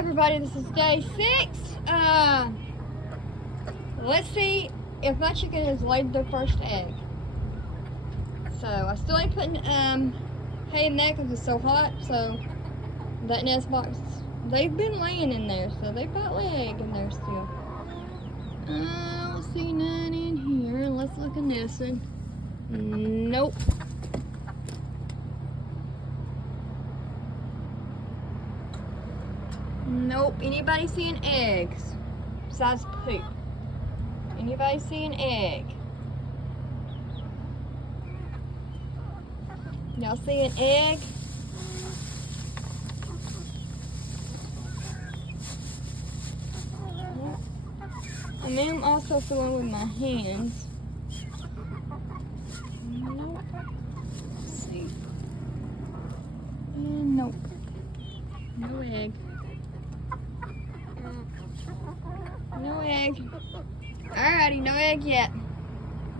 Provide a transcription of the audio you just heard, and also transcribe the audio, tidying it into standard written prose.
everybody, this is day 6. Let's see if my chicken has laid their first egg. So I still ain't putting hay in there because it's so hot. So that nest box, they've been laying in there, so they've got egg in there still. I don't see none in here. Let's look in this one. Nope. Nope. Anybody seeing eggs besides poop? Anybody see an egg? Y'all see an egg? And then I'm also filling with my hands. Nope. Let's see. And nope. No egg. No egg. Alrighty, no egg yet.